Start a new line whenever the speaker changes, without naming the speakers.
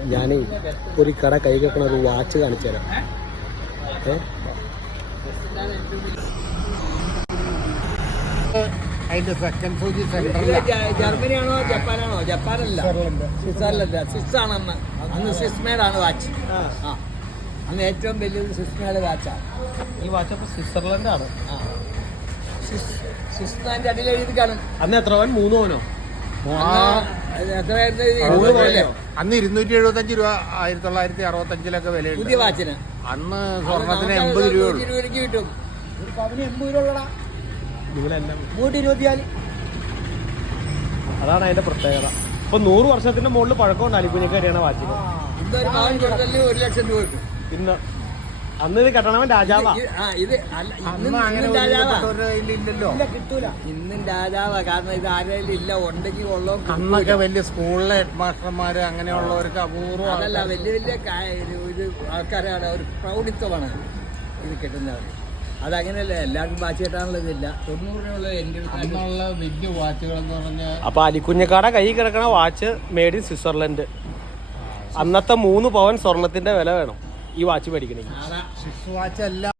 ഞാൻ ഒരു കട കൈ വെക്കണ ഒരു വാച്ച് കാണിച്ചു തരാം.
അതിന്റെ സെക്കൻഡ് സൂചി
ജർമ്മനിയാണോ ജപ്പാനാണോ? ജപ്പാനല്ല, സ്വിറ്റ്സർലൻഡ്. സ്വിസ് ആണ് അന്ന് സ്വിസ് മേഡാണ് വാച്ച്. അന്ന് ഏറ്റവും വലിയൊരു സ്വിസ് മേഡ് വാച്ചാണ്
ഈ വാച്ച്. അപ്പോൾ സ്വിറ്റ്സർലൻഡ് ആണ്.
സ്വിസ് അതിന്റെ അടിയിൽ എഴുതി കാണും.
അന്ന് എത്ര പവൻ? 3 പവനോ?
അന്ന് 275 രൂപ 1965 വില.
പുതിയ വാച്ചിന്
അന്ന് സ്വർണത്തിന് 80
രൂപയ്ക്ക് കിട്ടും. ഒരു പവന് 80 രൂപ ഉള്ളടാ.
അതാണ് അതിന്റെ പ്രത്യേകത. ഇപ്പൊ 100 വർഷത്തിന്റെ മുകളിൽ പഴക്കമുണ്ട് അലിക്കുഞ്ഞിക്കാരിയാണ് വാച്ചിന്.
ഇന്നൊരു പവൻ കൊടുക്കലിന് 1 ലക്ഷം രൂപ കിട്ടും.
ഇന്ന് അന്ന് ഇത് കെട്ടണവൻ രാജാവാ.
ഇല്ലല്ലോ,
കിട്ടൂല. ഇന്നും രാജാവാ. കാരണം ഇത് ആരെങ്കിലും ഇല്ല, ഉണ്ടെങ്കിൽ ഉള്ളോ.
അന്നൊക്കെ വലിയ സ്കൂളിലെ ഹെഡ് മാസ്റ്റർമാര് അങ്ങനെയുള്ളവർക്ക് അപൂർവം.
അതല്ല, വലിയ വലിയ ഇത് ആൾക്കാരാണ്. ഒരു പ്രൗഢിത്വമാണ് ഇത് കിട്ടുന്നവർ. അതങ്ങനെയല്ല, എല്ലാവർക്കും വാച്ച് കെട്ടാനുള്ളതില്ല. 90 രൂപയുള്ള
അന്നുള്ള വലിയ വാച്ചുകൾ എന്ന് പറഞ്ഞാൽ.
അപ്പൊ അലിക്കുഞ്ഞക്കാട കൈ കിടക്കണ വാച്ച് മേഡ് ഇൻ സ്വിറ്റ്സർലൻഡ്. അന്നത്തെ 3 പവൻ സ്വർണത്തിന്റെ വില വേണം ഈ വാച്ച് മേടിക്കണമെങ്കിൽ.
സ്വിസ് വാച്ച് അല്ല.